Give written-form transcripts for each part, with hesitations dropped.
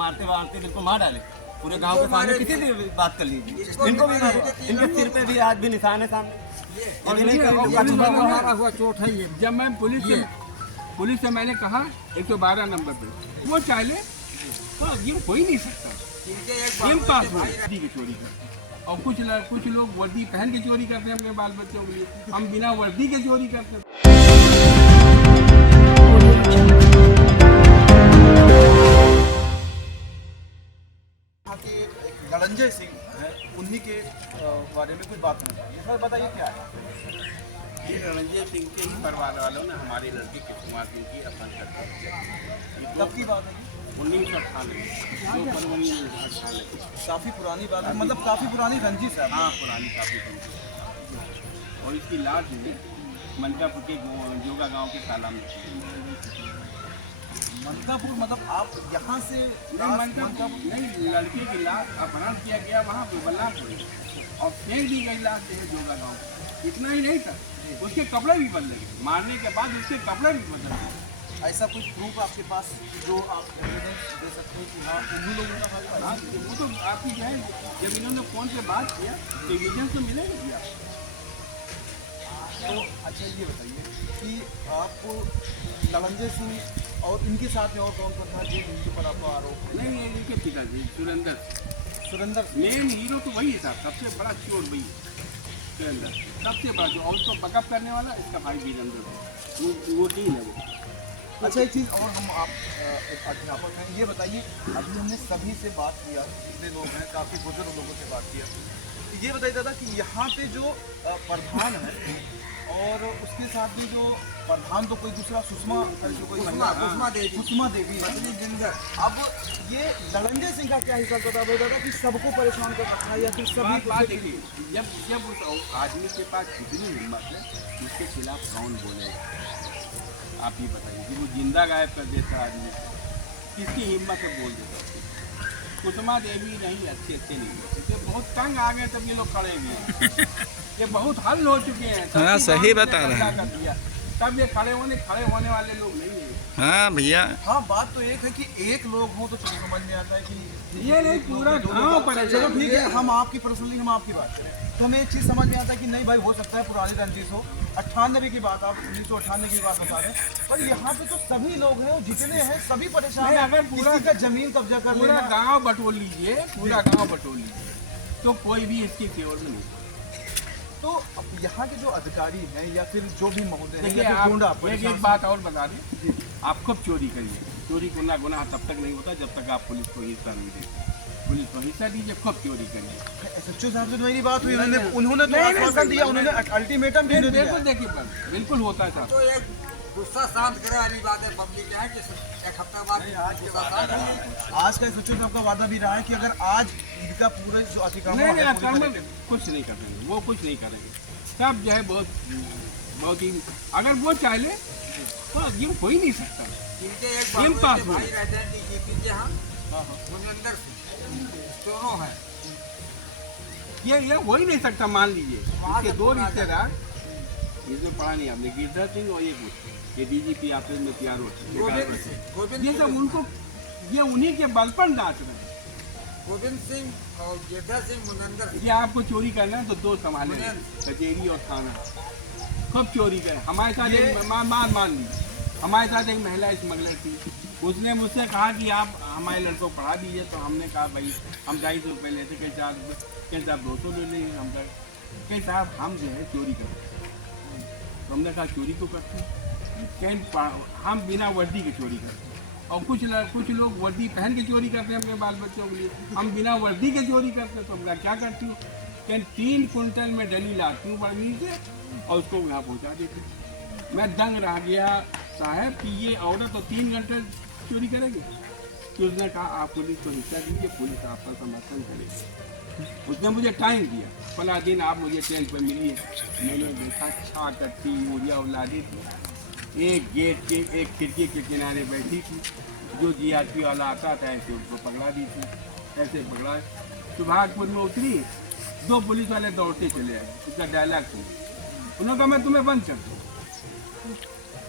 मारते मारते बिल्कुल मार डाले पूरे गांव के सामने। किसी भी बात कर लीजिए, इनको भी मारो, इनके सिर पे भी आज भी निशान है सामने। हुआ चोट है ये। जब मैं पुलिस से मैंने कहा 112 नंबर पे, वो चाहे तो ये हो ही नहीं सकता। गेम पास हो की चोरी करते हैं और कुछ लोग वर्दी पहन के चोरी करते हैं अपने बाल बच्चों के लिए, हम बिना वर्दी के चोरी करते हैं। धनंजय सिंह है, उन्हीं के बारे में कुछ बात करना चाहिए सर, बताइए क्या है। ये धनंजय सिंह के ही परिवार वालों ने हमारे लड़के के कुमार सिंह की अपहरण कर दिया। कब की बात है? 1998 फरवरी 1998। काफ़ी पुरानी बात है, मतलब काफ़ी पुरानी रंजिश है। हाँ, पुरानी काफ़ी रंजिश। और इसकी लाश मनकापुर के जोगा गांव के तालाब में। मनकापुर मतलब आप यहाँ से नहीं, लड़के की लाश अपहरण किया गया वहाँ पे बल्लापुर और फेंक दी गई लाश जोगा गाँव। इतना ही नहीं था, उसके कपड़े भी बदले गए, मारने के बाद उसके कपड़े भी बदले गए। ऐसा कुछ प्रूफ आपके पास जो आप एविडेंस दे सकते हो कि हाँ उन्हीं लोगों का भाई? हाँ, वो तो आपकी जो है, जब इन्होंने फ़ोन पे बात किया तो एविडेंस तो मिलेगा भैया। तो अच्छा ये बताइए कि आपको धनंजय सिंह और इनके साथ में और कौन कौन था जो इनके ऊपर आपको आरोप है? नहीं, इनके पिताजी सुरेंद्र मेन हीरो तो वही था, सबसे बड़ा चोर वही सुरेंद्र, सबसे बड़ा जो, और उसको बकअप करने वाला इसका भाई वीरेंद्र, वो टीम है वो। अच्छा एक चीज़ और, हम आप एक अध्यापक हैं, ये बताइए अभी हमने सभी से बात किया, जितने लोग हैं काफ़ी बुजुर्ग लोगों से बात किया, तो ये बताइए दादा कि यहाँ पे जो प्रधान है और उसके साथ भी जो प्रधान तो कोई दूसरा सुषमा देवी पत्नी जिंदर, अब ये धनंजय सिंह का क्या हिसाब बता दादा कि सबको परेशान कर रखा है या फिर सभी? बात देखिए, जब उस आदमी के पास कितनी हिम्मत है, उसके खिलाफ कौन बोलेगा? आप ही बताइए कि वो जिंदा गायब कर देता आदमी, किसकी हिम्मत है बोल देता? कुसुमा देवी नहीं, अच्छे नहीं, बहुत तंग आ गए तब ये लोग खड़े हुए। ये बहुत हल हो चुके हैं। हाँ, सही बता रहे हैं। तब ये खड़े होने वाले लोग नहीं है। हाँ भैया, हाँ बात तो एक है कि एक लोग हो तो समझ में आता है कि ये नहीं, पूरा गाँव परेशान। चलो ठीक है, हम आपकी पर्सनली हम आपकी बात करें तो हमें एक चीज़ समझ में आता है कि नहीं भाई हो सकता है पुरानी रंजिश हो, 98 की बात, आप 1998 की बात बता रहे हैं, पर यहाँ पे तो सभी लोग हैं, जितने हैं सभी परेशान हैं। अगर पूरा का जमीन कब्जा कर पूरा गाँव बटोर लीजिए, पूरा गाँव बटोर लीजिए तो कोई भी इसकी केवल में नहीं। तो यहाँ के जो अधिकारी हैं या फिर जो भी महोदय हैं, देखिए, आप एक बात और बता दें, आप खूब चोरी करिए, चोरी करना गुनाह तब तक नहीं होता जब तक आप पुलिस को हिस्सा नहीं देते। पुलिस को हिस्सा दीजिए, खूब चोरी करिए। सच्चो साहब से तो मेरी बात हुई, उन्होंने तो आश्वासन दिया, उन्होंने अल्टीमेटम भी दिया। बिल्कुल देखिए, बिल्कुल होता है साहब। तो एक गुस्सा शांत करे वाली बात है पब्लिक है कि एक हफ्ता बाद आज का सच्चो साहब का वादा भी रहा है कि अगर आज इनका पूरे जो अतिक्रमण कुछ नहीं करेंगे, वो कुछ नहीं करेंगे, सब जो है बहुत ही, अगर वो चाहे तो ये हो ही नहीं सकता। इनके एक भाई रहते हैं डीजीपी के, हाँ मुनिंदर सिंह, दोनों हैं। ये हो ही नहीं सकता। मान लीजिए इसके दो रिश्तेदार, इसमें पढ़ा नहीं आपने, गिरधर सिंह और ये डीजीपी आपस में प्यार होते, ये सब उनको, ये उन्हीं के बल पर नाच रहे हैं। गोविंद सिंह और गिरधर सिंह, मुनिंदर। ये आपको चोरी करना है तो दो संभाले, कचेरी और थाना, कब चोरी करें। हमारे साथ एक मान लीजिए, हमारे साथ एक महिला स्मगलर थी, उसने मुझसे कहा कि आप हमारे लड़कों को पढ़ा दीजिए, तो हमने कहा भाई हम 250 रुपये लेते, कहीं 4 रुपये, कहीं साहब 200 ले लेंगे, हम कहीं साहब हम जो है चोरी करते हैं। तो हमने कहा चोरी तो करते हैं, कहीं हम बिना वर्दी के चोरी करते हैं, और कुछ लोग वर्दी पहन के चोरी करते हैं अपने बाल बच्चों के लिए, हम बिना वर्दी के चोरी करते हैं। तो हमने क्या करती हूँ, कहीं 3 कुंटल में डली लाती हूँ बर्मी से और उसको वहाँ पहुँचा देती। मैं दंग रह गया साहब कि ये औरत तो 3 घंटे चोरी करेगी। तो उसने कहा आप पुलिस को हिस्सा दीजिए, पुलिस आपका समर्थन करेगी। उसने मुझे टाइम दिया, फला दिन आप मुझे ट्रेन पर मिलिए। मैंने देखा छा कट्टी यूरिया उलादी थी, एक गेट के एक खिड़की के किनारे बैठी थी, जो जीआरपी वाला आता था ऐसे उसको पकड़ा दी थी, ऐसे पकड़ा। सुभागपुर में उतरी, 2 पुलिस वाले दौड़ते चले आए, उसका डायलॉग सुन, उन्होंने कहा मैं तुम्हें बंद कर दूँ।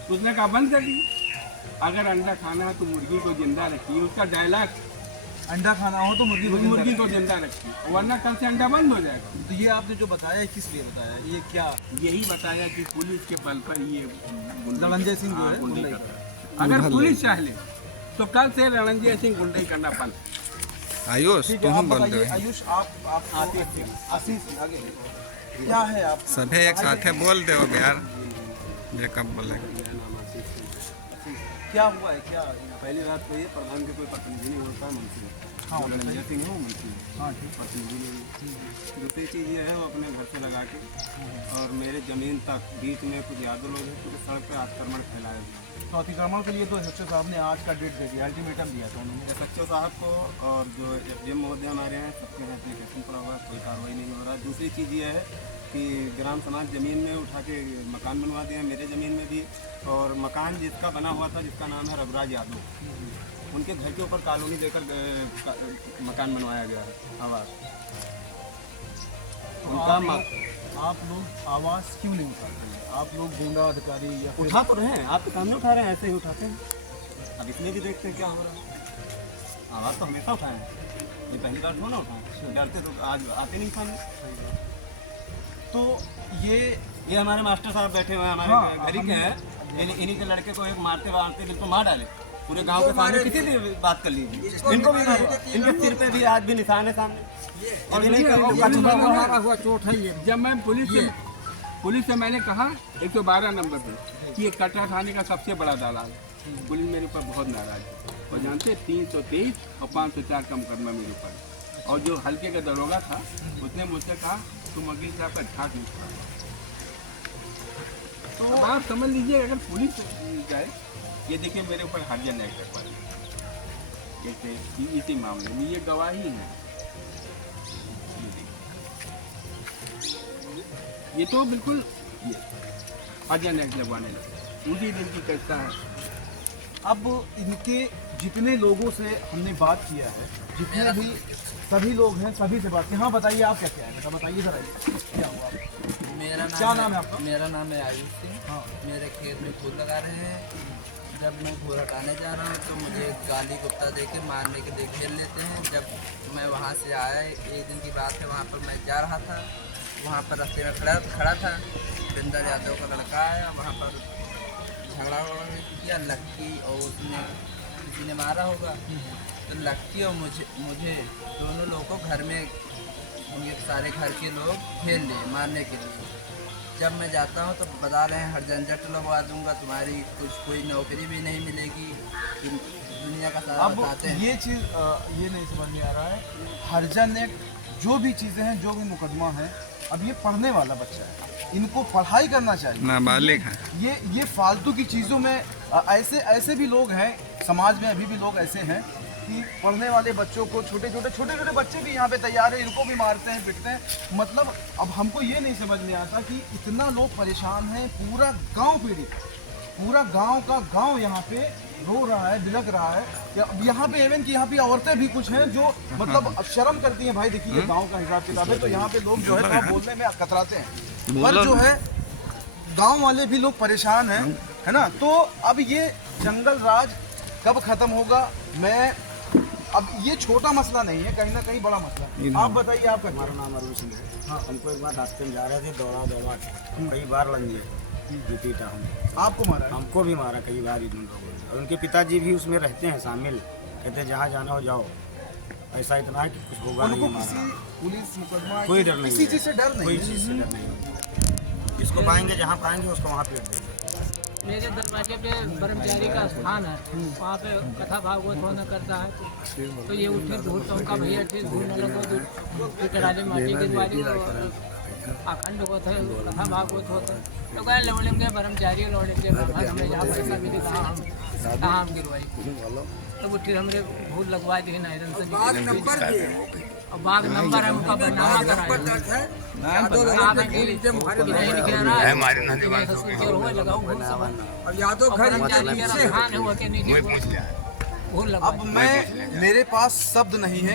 उसने कहा बंद कर दी, अगर अंडा खाना है तो मुर्गी को जिंदा रखिए, उसका डायलॉग अंडा खाना हो तो मुर्गी को जिंदा मुर्गी को जिंदा रखिए, वरना कल से अंडा बंद हो जाएगा। रखें। तो ये आपने जो बताया किस लिए बताया, ये क्या यही बताया कि पुलिस के बल पर ये रणंजय सिंह जो है गुंडे गुंडई करता है। अगर पुलिस चाह ले तो कल से रणंजय सिंह गुंडई करना बंद। आयुष ठीक है, तुम आप बोल बताइए रहे हो आयुष, आप आशीष आगे क्या है आप सभी एक साथ है बोल दो यार, ये कब बोलेगा। क्या हुआ है क्या? पहली बात तो ये प्रधान के कोई प्रतिनिधि नहीं होता है मुंशी। हाँ, रणंजय सिंह हो मुंशी, हाँ ठीक। प्रतिनिधि नहीं। दूसरी चीज़ ये है वो अपने घर से लगा के और मेरे ज़मीन तक बीच में कुछ यादव लोग हैं पूरे सड़क पे आक्रमण फैलाया गया। तो अतिक्रमण के लिए तो सच्चे साहब ने आज का डेट दे दिया, अल्टीमेटम दिया था उन्होंने। सच्चो साहब को और जो एम महोदय हमारे हैं सबके यहाँ एप्लीकेशन पड़ा हुआ है, कोई कार्रवाई नहीं हो रहा है। दूसरी चीज़ ये है कि ग्राम समाज ज़मीन में उठा के मकान बनवा दिया मेरे ज़मीन में भी, और मकान जिसका बना हुआ था जिसका नाम है रघुराज यादव, उनके घर के ऊपर कॉलोनी देकर मकान बनवाया गया है आवास। उनका आप लोग आवाज़ क्यों नहीं उठाते हैं? आप लोग गुंडा अधिकारी या फिर उठा तो रहे हैं, आपके सामने उठा रहे हैं, ऐसे ही उठाते हैं। अब इसमें भी देखते हैं क्या हो रहा है। आवाज़ तो हमेशा उठाए हैं, ये पहली बार थोड़ा ना उठाए, डरते तो आज आते नहीं सामने। तो ये ये हमारे मास्टर साहब बैठे हुए हैं, हमारे घर ही के हैं। इन्हीं के लड़के को एक मारते बिल्कुल मार डाले पूरे गांव के सामने। किसी से बात कर लीजिए, इनको भी मारे, इनके सिर पे भी आज भी निशान है सामने। और नहीं हुआ चोट है ये। जब मैं पुलिस से मैंने कहा 112 नंबर पे कि ये कटरा थाने का सबसे बड़ा दलाल है, पुलिस मेरे ऊपर बहुत नाराज है। और जानते 323 और 504 का मुकदमा मेरे ऊपर। और जो हल्के का दरोगा था उसने मुझसे कहा तुम वकील साहब का झाट नहीं छोड़ा। तो आप समझ लीजिए अगर पुलिस जाए, ये देखिए मेरे ऊपर हरिजन एक्ट लगवा जैसे इसी मामले में ये गवाही है। ये तो बिल्कुल हरिजन एक्ट लगवाने लगे, उसी दिन की कविता है। अब इनके जितने लोगों से हमने बात किया है, जितने भी सभी लोग हैं, सभी से बात की। हाँ बताइए आप क्या क्या है, बताइए जरा क्या हुआ। क्या नाम है आपका? मेरा नाम है आयुष सिंह। हाँ। मेरे खेत में फूल लगा रहे हैं। जब मैं फूल हटाने जा रहा हूँ तो मुझे गाली गुप्ता दे के मारने के लिए घेर लेते हैं। जब मैं वहाँ से आया, एक दिन की बात है, वहाँ पर मैं जा रहा था, वहाँ पर रास्ते में खड़ा था। बिंदर यादव का लड़का आया, वहाँ पर झगड़ा किया लक्की, और उसने किसी ने मारा होगा। तो लक्की और मुझे दोनों लोगों को घर में उनके सारे घर के लोग घेर लिए मारने के लिए। जब मैं जाता हूँ तो बता रहे हैं हर झंझट लगवा दूंगा, तुम्हारी कोई नौकरी भी नहीं मिलेगी, दुनिया का सारा बताते हैं। ये चीज़ ये नहीं समझ में आ रहा है। हरिजन एक्ट, जो भी चीज़ें हैं, जो भी मुकदमा है, अब ये पढ़ने वाला बच्चा है, इनको पढ़ाई करना चाहिए। नाबालिग है। ये फालतू की चीज़ों में ऐसे भी लोग हैं समाज में, अभी भी लोग ऐसे हैं कि पढ़ने वाले बच्चों को, छोटे छोटे बच्चे भी यहाँ पे तैयार हैं, इनको भी मारते हैं, पिटते हैं। मतलब अब हमको ये नहीं समझ में आता कि इतना लोग परेशान हैं, पूरा गांव पीड़ित, पूरा गांव का गांव यहाँ पे रो रहा है, बिलक रहा है। अब यहाँ पे इवन कि यहाँ पे औरतें भी कुछ हैं जो मतलब अब शर्म करती हैं, भाई देखिए गांव का हिसाब किताब है, तो यहाँ पे लोग जो है थोड़ा बोलने में कतराते हैं। पर जो है गांव वाले भी लोग परेशान हैं, है ना। तो अब ये जंगल राज कब खत्म होगा? अब ये छोटा मसला नहीं है, कहीं ना कहीं बड़ा मसला है। आप बताइए आपका। हमारा नाम अरुण सिंह है। हाँ, हमको एक बार रास्ते में जा रहे थे, दौड़ा कई बार लग गए, पीटा हम। आपको मारा है? हमको भी मारा कई बार इन लोगों ने, और उनके पिताजी भी उसमें रहते हैं शामिल, कहते जहाँ जाना हो जाओ। ऐसा इतना है कि कुछ होगा नहीं उनको हमारा। किसी पुलिस मुकदमा कोई डर नहीं किसी है। चीज़ से डर कोई नहीं चीज़ से डर नहीं होता। जिसको पाएंगे, जहाँ पाएंगे उसको वहाँ पेट देंगे। मेरे दरवाजे पे ब्रह्मचारी का स्थान है, वहाँ पे कथा भागवत होना करता है। तो ये उठे धूल तो उनका भैया ठीक धूल न लगो, तो चढ़ाने माटी की बारी अखंड होता है, कथा भागवत होता है। तो कहें लौड़े के ब्रह्मचारी लौड़े के हमें जहाँ पैसा मिली कहाँ हम गिरवाई। तो वो फिर हमने भूल लगवा दी ना इधर से। और बाग नंबर है उनका बनाना कराया। अब मेरे पास शब्द नहीं है